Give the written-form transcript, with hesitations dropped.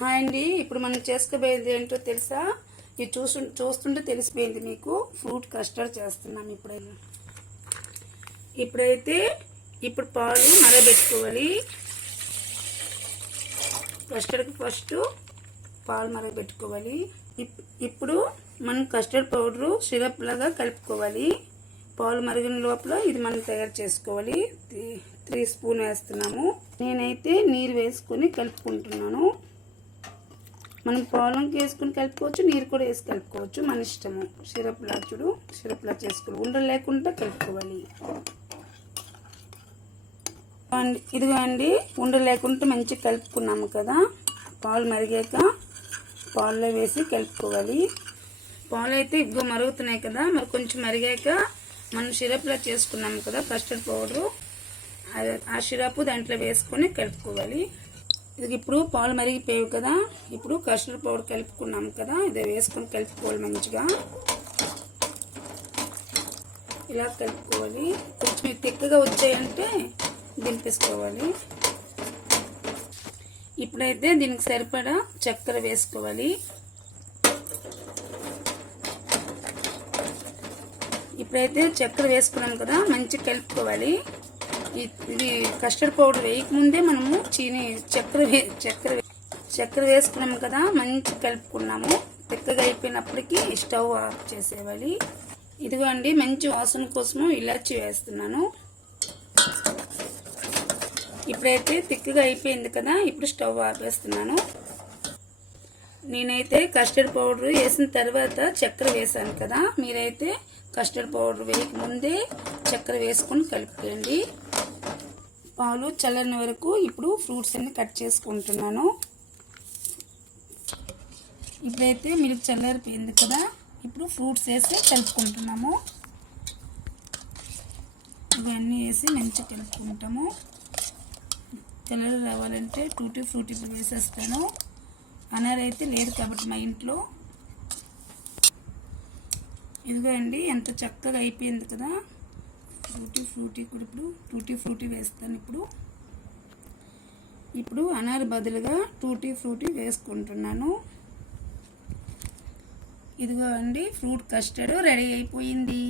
Hi అండి, ఇప్పుడు మనం చేసుకోబోయేది ఏంటో తెలుసా? ఇది చూస్తుంటే తెలిసిపోయింది మీకు. ఫ్రూట్ కస్టర్డ్ చేస్తున్నాం. ఇప్పుడు పాలు మరగబెట్టుకోవాలి. కస్టర్డ్కి ఫస్ట్ పాలు మరగబెట్టుకోవాలి. ఇప్పుడు మనం కస్టర్డ్ పౌడరు సిరప్ లాగా కలుపుకోవాలి. పాలు మరిగిన లోపల ఇది మనం తయారు చేసుకోవాలి. 3 స్పూన్ వేస్తున్నాము. నేనైతే నీరు వేసుకొని కలుపుకుంటున్నాను. మనం పాలంకి వేసుకుని కలుపుకోవచ్చు, నీరు కూడా వేసి కలుపుకోవచ్చు, మన ఇష్టము. సిరప్లా చేసుకోవాలి. ఉండలు లేకుండా కలుపుకోవాలి. ఇదిగో అండి, ఉండలు లేకుండా మంచిగా కలుపుకున్నాము కదా. పాలు మరిగాక పాలలో వేసి కలుపుకోవాలి. పాలు అయితే ఇదిగో మరుగుతున్నాయి కదా. మరి కొంచెం మరిగాక మనం సిరప్లా చేసుకున్నాము కదా కస్టర్డ్ పౌడరు, ఆ సిరప్ దాంట్లో వేసుకొని కలుపుకోవాలి. ఇది ఇప్పుడు పాలు మరిగిపోయావు కదా. ఇప్పుడు కస్టర్డ్ పౌడర్ కలుపుకున్నాం కదా, ఇది వేసుకొని కలుపుకోవాలి. మంచిగా ఇలా కలుపుకోవాలి. కొంచెం తిక్కగా వచ్చాయంటే దింపేసుకోవాలి. ఇప్పుడైతే దీనికి సరిపడా చక్కెర వేసుకోవాలి. ఇప్పుడైతే చక్కెర వేసుకున్నాం కదా, మంచిగా కలుపుకోవాలి. ఇది కస్టర్డ్ పౌడర్ వేయకముందే మనము చక్కెర వేసుకున్నాము కదా, మంచి కలుపుకున్నాము. తిక్కగా అయిపోయినప్పటికీ స్టవ్ ఆఫ్ చేసేవాలి. ఇదిగో అండి, మంచి వాసన కోసము ఇలాచి వేస్తున్నాను. ఇప్పుడైతే తిక్కగా అయిపోయింది కదా, ఇప్పుడు స్టవ్ ఆపేస్తున్నాను. నేనైతే కస్టర్డ్ పౌడర్ వేసిన తర్వాత చక్కెర వేసాను కదా, మీరైతే కస్టర్డ్ పౌడర్ వేయకముందే చక్కెర వేసుకొని కలుపుకోండి. పాలు చల్లని వరకు ఇప్పుడు ఫ్రూట్స్ అన్ని కట్ చేసుకుంటున్నాను. ఇప్పుడైతే మిల్క్ చల్లారిపోయింది కదా, ఇప్పుడు ఫ్రూట్స్ వేసి కలుపుకుంటున్నాము. ఇవన్నీ వేసి మంచిగా కలుపుకుంటాము. కలర్ రావాలంటే టూటీ ఫ్రూటీ వేసేస్తాను. అనార్ అయితే లేదు కాబట్టి మా ఇంట్లో. ఇదిగో అండి, ఎంత చక్కగా అయిపోయింది కదా. టూటీ ఫ్రూటీ కూడా ఇప్పుడు టూటీ ఫ్రూటీ వేస్తాను. ఇప్పుడు అనార్ బదులుగా టూటీ ఫ్రూటీ వేసుకుంటున్నాను. ఇదిగో అండి, ఫ్రూట్ కస్టర్డ్ రెడీ అయిపోయింది.